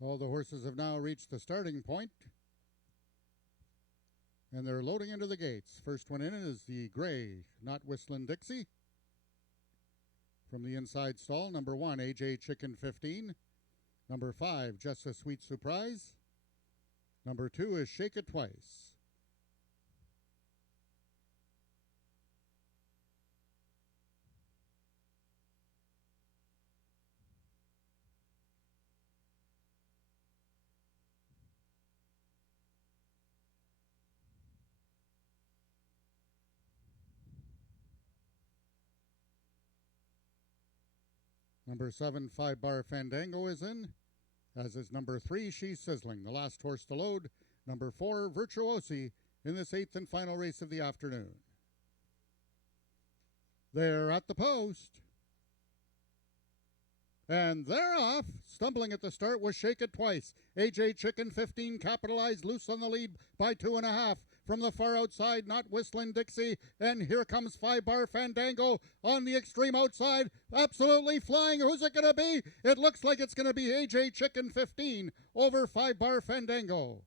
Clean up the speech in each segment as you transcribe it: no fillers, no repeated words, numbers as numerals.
All the horses have now reached the starting point, and they're loading into the gates. First one in is the gray Not Whistlin' Dixie. From the inside stall, number 1, AJ Chicken 15. Number 5, Just a Sweet Surprise. Number 2 is Shake It Twice. Number 7, 5 Bar Fandango is in, as is number 3, She's Sizzling, the last horse to load. Number 4, Virtuosi, in this 8th and final race of the afternoon. They're at the post. And they're off. Stumbling at the start was Shake It Twice. AJ Chicken 15 capitalized, loose on the lead by 2.5. From the far outside, Not Whistlin' Dixie. And here comes 5 Bar Fandango on the extreme outside. Absolutely flying. Who's it going to be? It looks like it's going to be AJ Chicken 15 over 5 Bar Fandango.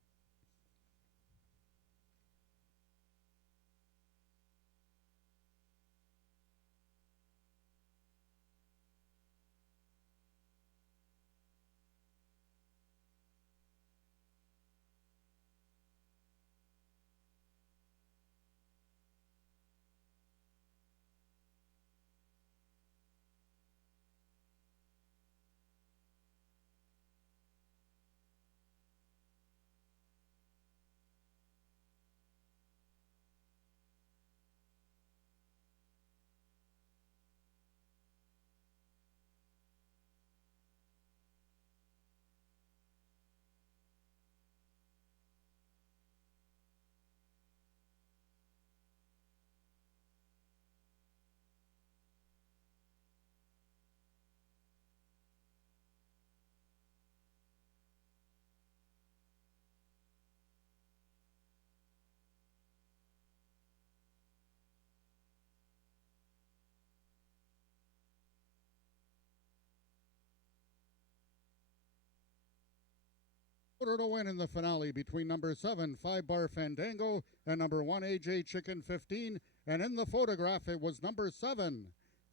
To win in the finale between number 7, 5 Bar Fandango, and number 1, AJ Chicken 15. And in the photograph, it was number 7,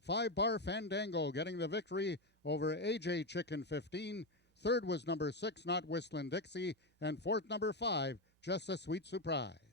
5 Bar Fandango, getting the victory over AJ Chicken 15. Third was number 6, Not Whistlin' Dixie. And fourth, number 5, Just a Sweet Surprise.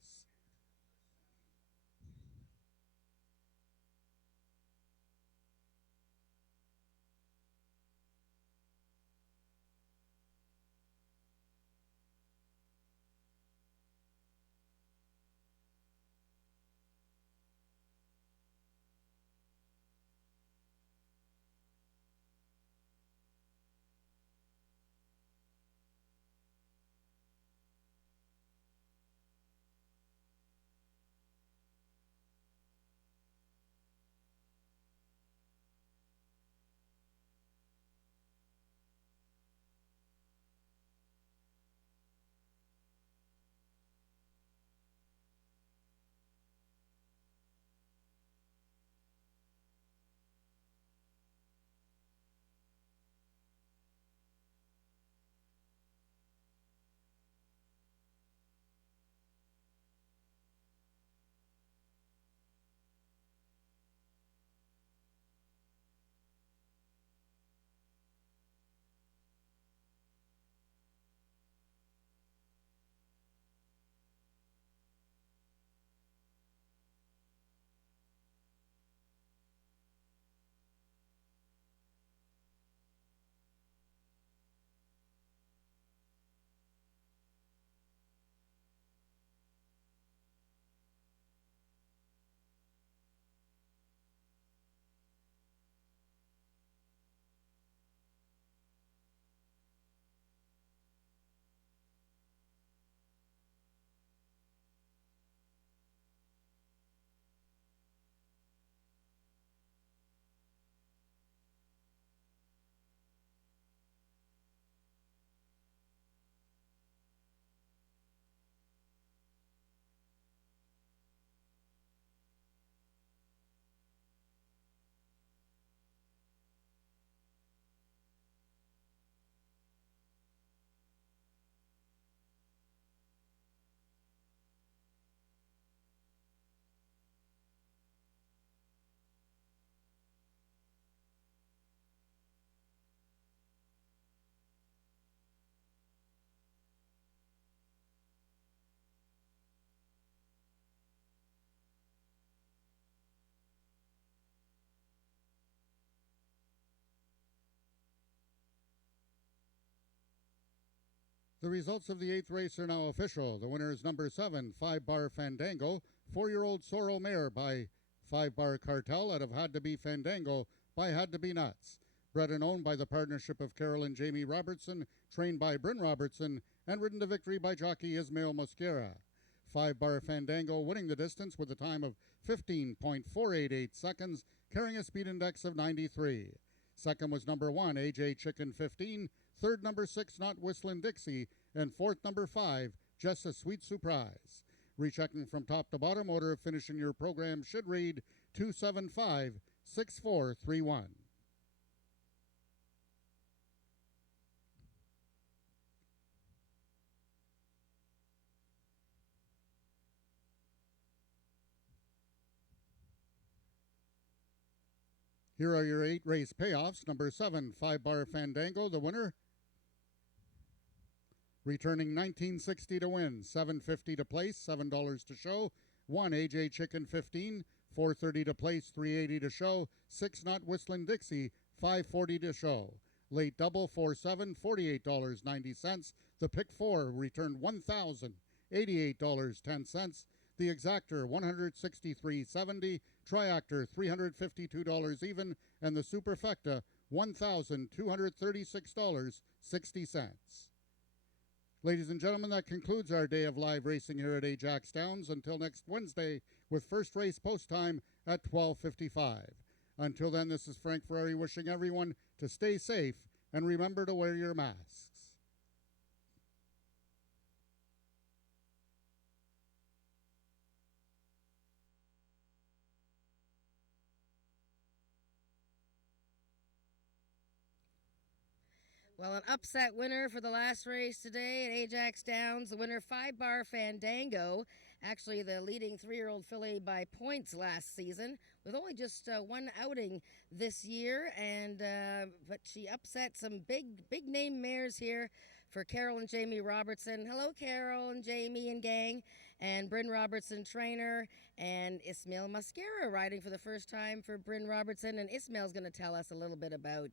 The results of the 8th race are now official. The winner is number 7, 5-Bar Fandango, 4-year-old Sorrel Mare by 5-Bar Cartel out of Had to Be Fandango by Had to Be Nuts. Bred and owned by the partnership of Carol and Jamie Robertson, trained by Bryn Robertson, and ridden to victory by jockey Ismail Mosquera. 5-Bar Fandango winning the distance with a time of 15.488 seconds, carrying a speed index of 93. Second was number 1, AJ Chicken 15. Third, number 6, Not Whistlin' Dixie. And fourth, number 5, Just a Sweet Surprise. Rechecking from top to bottom, order of finish in your program should read 275-6431. Here are your 8 race payoffs. Number 7, 5-Bar Fandango, the winner. Returning $19.60 to win, $7.50 to place, $7 to show. 1, AJ Chicken 15, $4.30 to place, $3.80 to show. 6, Not Whistlin' Dixie, $5.40 to show. Late double, 4-7, $48.90. The pick 4 returned $1,088.10. The exactor, $163.70. Triactor, $352 even. And the superfecta, $1,236.60. Ladies and gentlemen, that concludes our day of live racing here at Ajax Downs until next Wednesday with first race post time at 12:55. Until then, this is Frank Ferrari wishing everyone to stay safe and remember to wear your masks. Well, an upset winner for the last race today at Ajax Downs. The winner, 5-Bar Fandango. Actually, the leading 3-year-old filly by points last season, with only just one outing this year. But she upset some big name mares here for Carol and Jamie Robertson. Hello, Carol and Jamie and gang. And Bryn Robertson, trainer. And Ismail Mosquera riding for the first time for Bryn Robertson. And Ismail's going to tell us a little bit about,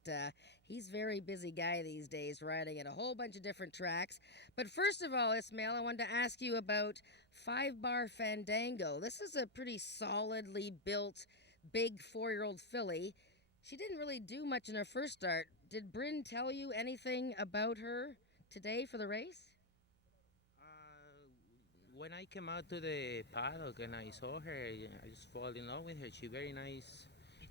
he's a very busy guy these days, riding at a whole bunch of different tracks. But first of all, Ismail, I wanted to ask you about 5-Bar Fandango. This is a pretty solidly built, big 4-year-old filly. She didn't really do much in her first start. Did Bryn tell you anything about her today for the race? When I came out to the paddock and I saw her, I just fall in love with her. She's very nice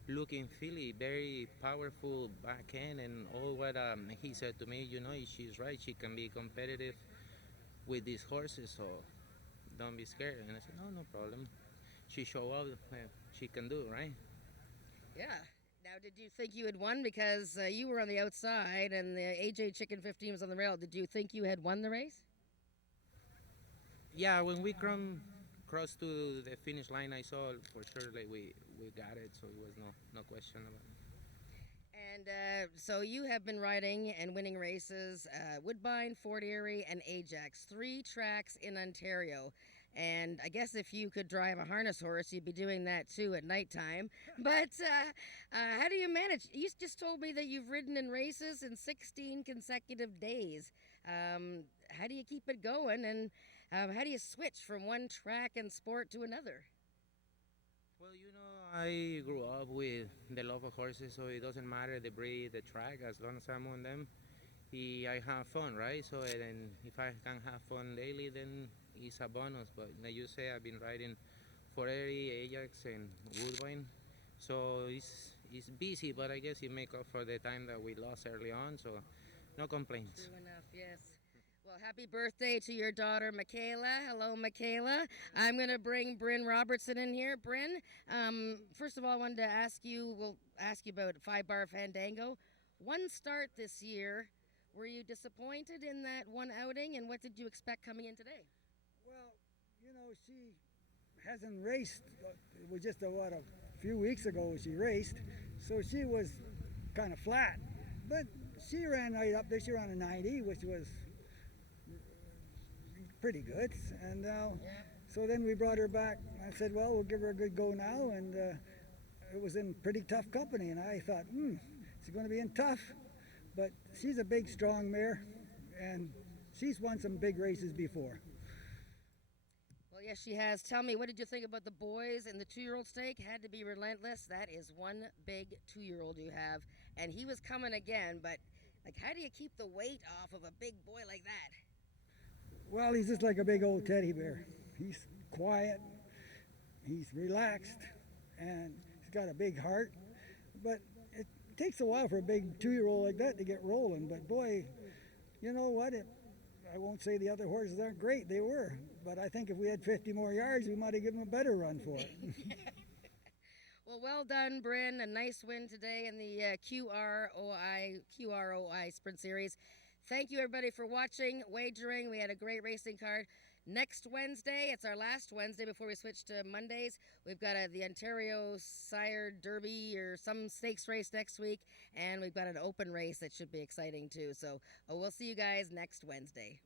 looking filly, very powerful back end, and all what he said to me, she's right. She can be competitive with these horses, so don't be scared. And I said, no problem. She showed up, she can do, right? Yeah. Now, did you think you had won because you were on the outside and the AJ Chicken 15 was on the rail? Did you think you had won the race? Yeah, when we crossed to the finish line, I saw for sure like we got it, so it was no question about it. And so you have been riding and winning races, Woodbine, Fort Erie, and Ajax, 3 tracks in Ontario. And I guess if you could drive a harness horse, you'd be doing that too at nighttime. But how do you manage? You just told me that you've ridden in races in 16 consecutive days. How do you keep it going, and how do you switch from one track and sport to another? Well, I grew up with the love of horses, so it doesn't matter the breed, the track, as long as I'm on them. I have fun, right? So then if I can have fun daily, then it's a bonus. But like you say, I've been riding Fort Erie, Ajax, and Woodbine. So it's busy, but I guess it make up for the time that we lost early on, so no complaints. True enough, yes. Well, happy birthday to your daughter, Michaela. Hello, Michaela. I'm going to bring Bryn Robertson in here. Bryn, first of all, I wanted to we'll ask you about 5-Bar Fandango. One start this year. Were you disappointed in that one outing, and what did you expect coming in today? Well, she hasn't raced. It was just a few weeks ago she raced, so she was kind of flat. But she ran right up there. She ran a 90, which was pretty good. And so then we brought her back. I said, well, we'll give her a good go now. And it was in pretty tough company. And I thought, she's going to be in tough. But she's a big, strong mare. And she's won some big races before. Well, yes, she has. Tell me, what did you think about the boys in the 2-year-old stake? Had to be relentless. That is one big 2-year-old you have, and he was coming again. But like, how do you keep the weight off of a big boy like that? Well, he's just like a big old teddy bear. He's quiet, he's relaxed, and he's got a big heart. But it takes a while for a big 2-year-old like that to get rolling. But boy, you know what? I won't say the other horses aren't great. They were. But I think if we had 50 more yards, we might have given him a better run for it. Well done, Bryn. A nice win today in the QROI Sprint Series. Thank you, everybody, for watching, wagering. We had a great racing card. Next Wednesday, it's our last Wednesday before we switch to Mondays. We've got the Ontario Sire Derby or some stakes race next week, and we've got an open race that should be exciting too. So we'll see you guys next Wednesday.